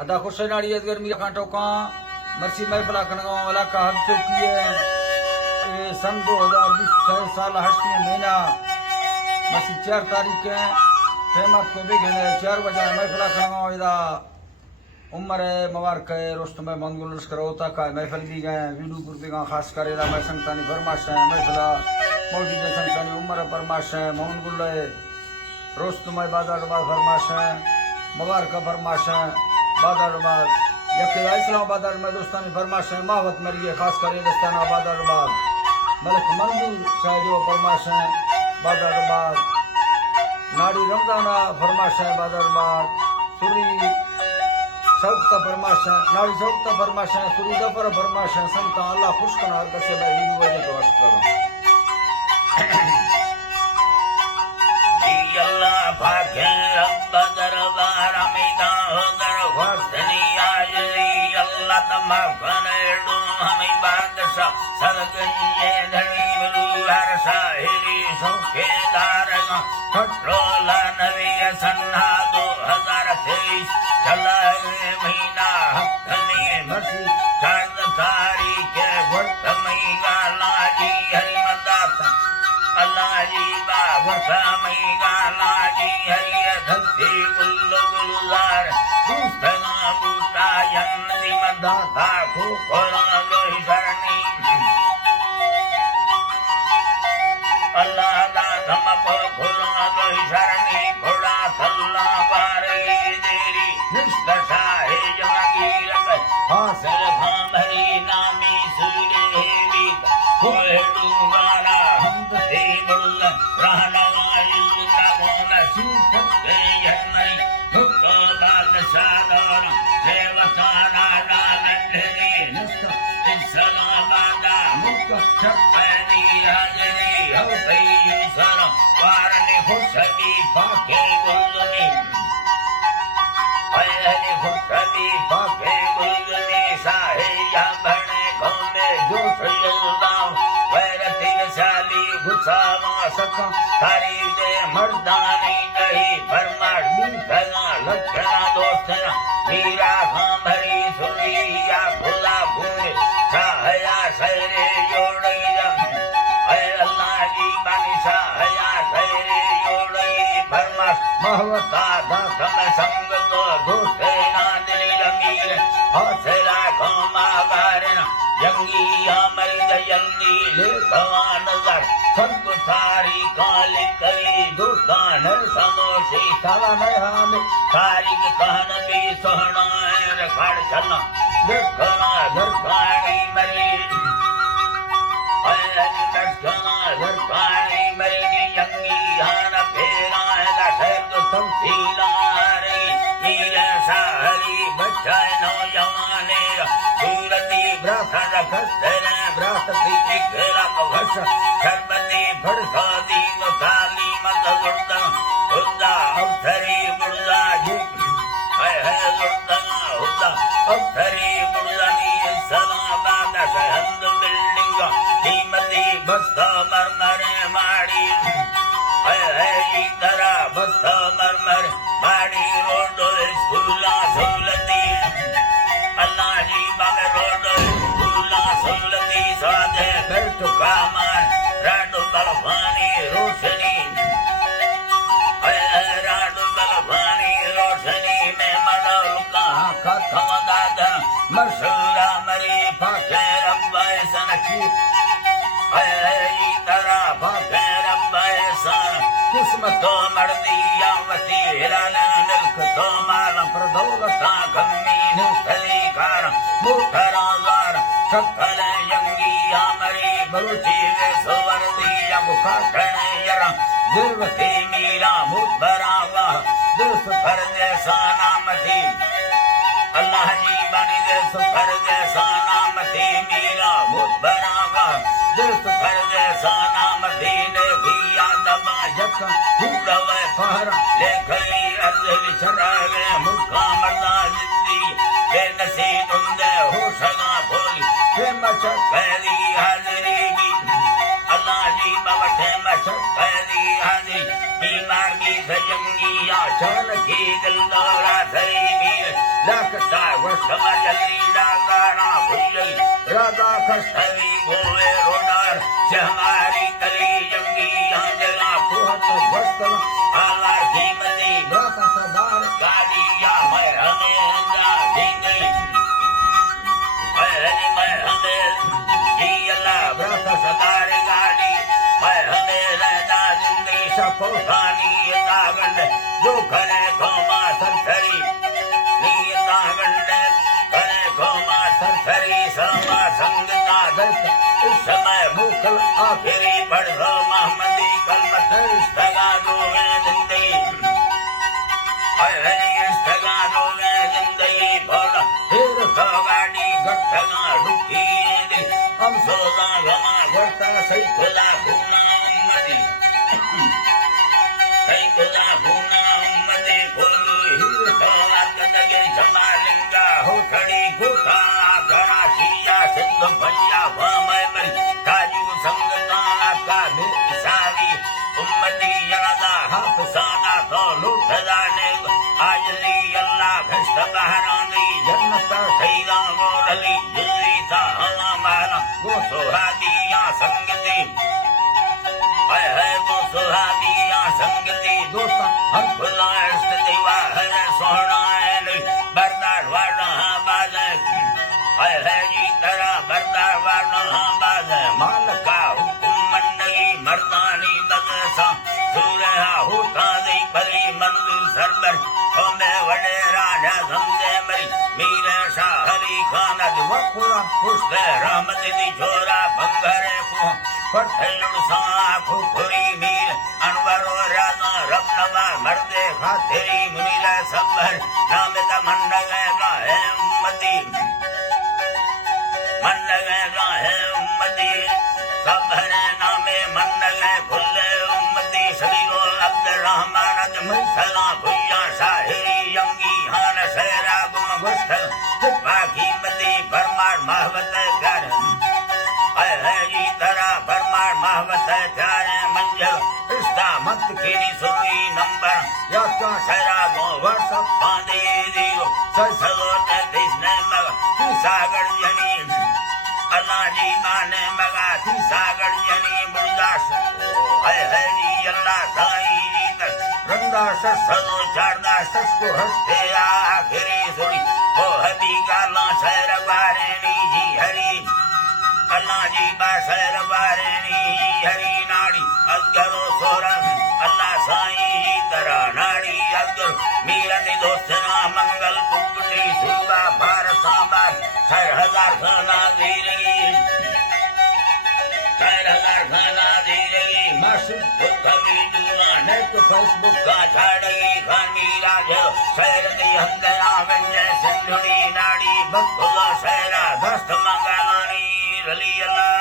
अदा खुश नाड़ी गर्मी का टोका मर्सी महफिला कनगांव वाला का हक चौकी है सन 2020 साल 8 महीना मसी 4 तारीख है रहमत को भी घने 4 बजे महफिला कनगांव इदा उम्र है मुबारक है रोस्तम में मंगुल लश्कर होता का महफिल दी गए वीडूपुर भी खास कर इदा मैं संतानी फरमाश है महफिला मौजूद संतानी उम्र फरमाश है मंगुल है रोस्तम में बादल फरमाश है मुबारक फरमाश है बादल इस्लामाबाद में दोस्तानी फरमाश है मावत मरिए खास कर दस्ताना बादलबाद मलिक मंजूर साहिब फरमाश है बादलबाद नाड़ी रमजाना फरमाश है बादलबाद सुरी शौकता फरमाश है नाड़ी शौकता फरमाश है सुरी जफर फरमाश है संता अल्लाह खुश करना हर कसे भाई हिंदू वजह तो वास्ते करो अल्लाह भागे रब दरबार में दाहर वसनी आजली अल्लाह तमा फनेडो हमें बादशाह सरगंजे धनी गुरु हर शाहिरी सौखेदार खटरोला नबी सन्ना 2023 चला महीना हकनी मसी चांद तारीख वक्त में गाला जी हरिमदाता अल्लाह जी बाबा में गाला जी हरि धरती गुल्ल गुल्लार दूसरा बूटा जन्नती मदाता को खोला लोही सरनी अल्लाह दा धम को खोला लोही सरनी घोड़ा थल्ला बारे देरी निष्कर्षा है जमागीर हासिल भांभरी नामी सूरे हेली कोई डूबारा मर्दानी कही फरमाश बीसना लक्षणा दोस्तना मीरा भांभरी सुरिया खुला भूमि साहया सैरे जोड़ई अल्लाह जी बानी साहया सैरे जोड़ई फरमाश महवता दाखम संग तो दोस्तना दिल अमीर हौसला खोमा बारना जंगी अमर जयंगी ले भवान नजर सब सारी काली कई दुकान समोसे साला नया में सारी कहन भी सोहना है रखड़ चलना देखना दरकानी मरी अयन दर्शना दरकानी मरी जंगी हान फेरा है शब्द तमसीला रे नीला साहरी बच्चा नौजवाने सूरती ब्राथन खस्तर ब्राथती इकरा कवश शर्बती फड़सादी मसाली मदगुर्दा हुदा अवसरी बुर्दा जी है गुर्दा हुदा अवसरी बुर्दानी सलाबाद सहंद बिल्डिंग कीमती बस्ता मरमरे माड़ी है तरह बस्ता मरमर माड़ी रोड स्कूला सहूलती अल्लाह जी बाबे रोड स्कूला सहूलती सादे बैठ कामान राडू बलवानी रोशनी राडू बलवानी रोशनी में मदल कहा खत्म दादा मशहूरा मरी फाके रब्बाए सनकी तरह फाके रब्बाए सन किस्मत तो मर्दी यावती हिराना मिल्क तो मालम पर दौलता गमीन सलीकार मुठरा जार सकल यंगी यामरी बलूची वे सोवर्दी अबुखा कने यरा दिलवती मीरा मुबरावा दिल सफर जैसा नाम थी अल्लाह जी बनी दिल सफर जैसा नाम थी मीरा मुबरावा दिल सफर जैसा नाम थी ने भी यादमा जका हुड़वे फहरा लेखली अर्जल शरावे मुका मर्दा जिंदी बेनसीब उंदे होशना बोली हे मचक पहली हाजरी की अल्लाह जी बवठे मचक पहली हाजरी बीमार की सजंगी या चाल की दिल दौरा सही मीर लाख कस्टमर जल्दी डाकाना भूल राधा खस्तवी गोवे रोडार से हमारी कली जंगी आंजना कोहत वस्तन आलार कीमती राता सदार गाड़िया मैं हमें जा गई मैं हमें जी अल्लाह राता सदार गाड़ी मैं हमें रहना जिंदगी सफल पानी तागंड जो करे खोमा सरसरी नी तागंड करे खोमा सरसरी समा संगता दर्द इस समय मुकल आप आखिरी पढ़ दो मोहम्मदी कलमत इस्तगा दो जिंदगी इस्तगा दो जिंदगी बोला फिर तो गाड़ी गठगा दुखी हम सोदा गमा करता सही खुदा भूना उम्मती सही खुदा भूना उम्मती बोलू ही तो आकदगिर जमालिंगा हो खड़ी गुथा खड़ा किया सिंधु भैया मैं मरी काजू संगता का बेसारी उम्मती यदा हाफसाना तो लूट जाने आज ली अल्लाह खस्त बहरानी जन्नत सैदा गोरली जिल्ली था हमारा वो सुहादिया संगति है वो सुहादिया संगति दोस्ता हम खुलास्त दीवा है सोहना बरदार वाला बाज है जी तरह बरदार वाला बाज माल का हुकुम मंडली मर्दानी मदरसा सूरह होता दी बरी मंजूर सरबर मैं वडे राजा समझे मरी मीर शाह अली खान वखुरा खुशे रहमत दी छोरा बंगरे को पठलुड़ सा खुखुरी मीर अनवर राजा रबनवा मर्दे खातेरी मुनीला सबर नाम दा मंडलेगा है उम्मती मंडलेगा है उम्मती सबर नामे मंडले खुले उम्मती शरीरो अब्दुर्रहमान मुसला भुया शाहिरी यंगी हान सहरा गुम गुस्थ बाकी मती फरमार महवत प्यार है जी तरह फरमार महवत प्यार मंजल रिश्ता मत खेरी सुई नंबर या क्या सहरा गो व्हाट्सअप पांदे दियो ससलो ते दिसने मगा सागर जनी अल्लाह जी माने मगा सागर जनी बुरदास है जी अल्लाह साई जी तक रंगा सस सलो चारदा ससको हंसते आखिरी सुनी ओ हबी गाला शहर बारेनी जी हरी अल्लाह जी बा शहर बारेनी हरी नाड़ी अजगरो सोरन अल्लाह साई जी तरह नाड़ी अजगर मीरनी दोस्तना मंगल पुत्री सुबा भारत बार 6000 खाना दीरगी 6000 खाना दीरगी मासिक कभी दुआ नेट फेसबुक का झाड़ी खानी राज शहर दी अंदरा गंजे सिंधुड़ी नाड़ी बकुला शहरा दस्त मंगलानी रली अल्लाह